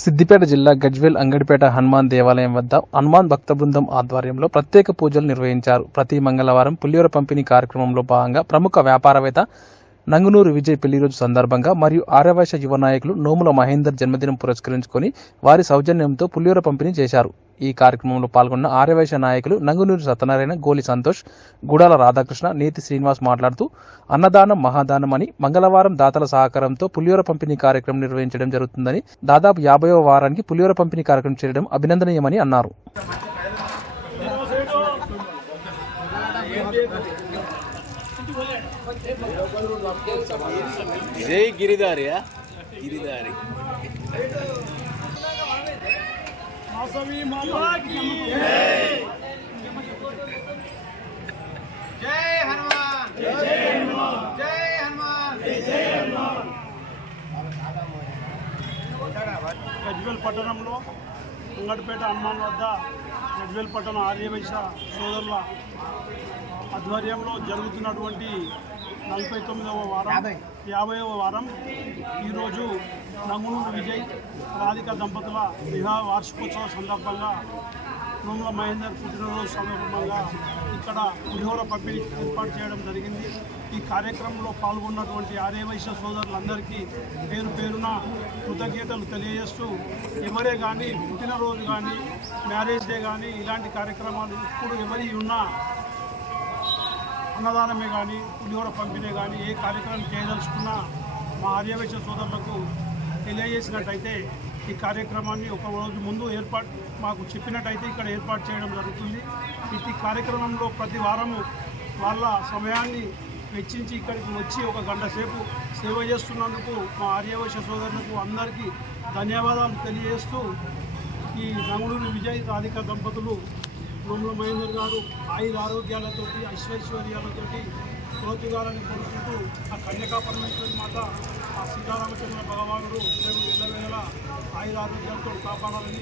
సిద్దిపేట జిల్లా గజ్వేల్ అంగడిపేట హనుమాన్ దేవాలయం వద్ద హనుమాన్ భక్త బృందం ఆధ్వర్యంలో ప్రత్యేక పూజలు నిర్వహించారు. ప్రతి మంగళవారం పులిహోర పంపిణీ కార్యక్రమంలో భాగంగా ప్రముఖ వ్యాపారవేత్త నంగునూరు విజయ్ పెళ్ళి రోజు సందర్భంగా మరియు ఆర్యవైశ్య యువ నాయకులు నోముల మహేందర్ జన్మదినం పురస్కరించుకొని వారి సౌజన్యంతో పులిహోర పంపిణీ చేశారు. ఈ కార్యక్రమంలో పాల్గొన్న ఆర్యవైశ్య నాయకులు నంగునూరు సత్యనారాయణ గోలి సంతోష్ గుడాల రాధాకృష్ణ నేతి శ్రీనివాస్ మాట్లాడుతూ అన్నదానం మహాదానం అని మంగళవారం దాతల సహకారంతో పులియోర పంపిణీ కార్యక్రమం నిర్వహించడం జరుగుతుందని దాదాపు యాభైవ వారానికి పులియోర పంపిణీ కార్యక్రమం చేయడం అభినందనీయమని అన్నారు. జై గిరిదారియా గిరిదారి జై హనుమాన్ జై హనుమాన్. జై హనుమాన్. గజ్వేల్ పట్టణంలో ఉంగడిపేట హనుమాన్ వద్ద గజ్వేల్ పట్టణ ఆర్యవైశ్య సోదరుల ఆధ్వర్యంలో జరుగుతున్నటువంటి నలభై తొమ్మిదవ వారం యాభైవ వారం ఈరోజు నంగునూరు విజయ్ రాధిక దంపతుల వివాహ వార్షికోత్సవ సందర్భంగా నోముల మహేందర్ పుట్టినరోజు సందర్భంగా ఇక్కడ పులిహోర పంపిణీ ఏర్పాటు చేయడం జరిగింది. ఈ కార్యక్రమంలో పాల్గొన్నటువంటి ఆర్యవైశ్య సోదరులందరికీ పేరు పేరున కృతజ్ఞతలు తెలియజేస్తూ ఎవరే కానీ పుట్టినరోజు కానీ మ్యారేజ్ డే కానీ ఇలాంటి కార్యక్రమాలు ఇప్పుడు ఎవరి ఉన్నా అన్నదానమే కానీ పులిహోర పంపిణీ కానీ ఏ కార్యక్రమం చేయదలుచుకున్నా మా ఆర్యవైశ్య సోదరులకు తెలియజేసినట్టయితే ఈ కార్యక్రమాన్ని ఒక రోజు ముందు ఏర్పాటు మాకు చెప్పినట్టయితే ఇక్కడ ఏర్పాటు చేయడం జరుగుతుంది. ఈ కార్యక్రమంలో ప్రతి వారము వాళ్ళ సమయాన్ని వెచ్చించి ఇక్కడికి వచ్చి ఒక గంట సేపు సేవ చేస్తున్నందుకు మా ఆర్యవైశ్య సోదరులకు అందరికీ ధన్యవాదాలు తెలియజేస్తూ ఈ నంగులూరు విజయ్ రాధిక దంపతులు నోముల మహేందర్ గారు ఆయుర ఆరోగ్యాలతోటి ఐశ్వర్యాలతోటి కోరుగాలని కోరుకుంటూ ఆ కన్యకా పరమేశ్వరి మాత ఆ సీతారామచంద్ర భగవానుడు మేము ఇళ్ళ వేళ ఆయుర ఆరోగ్యాలతో కాపాడాలని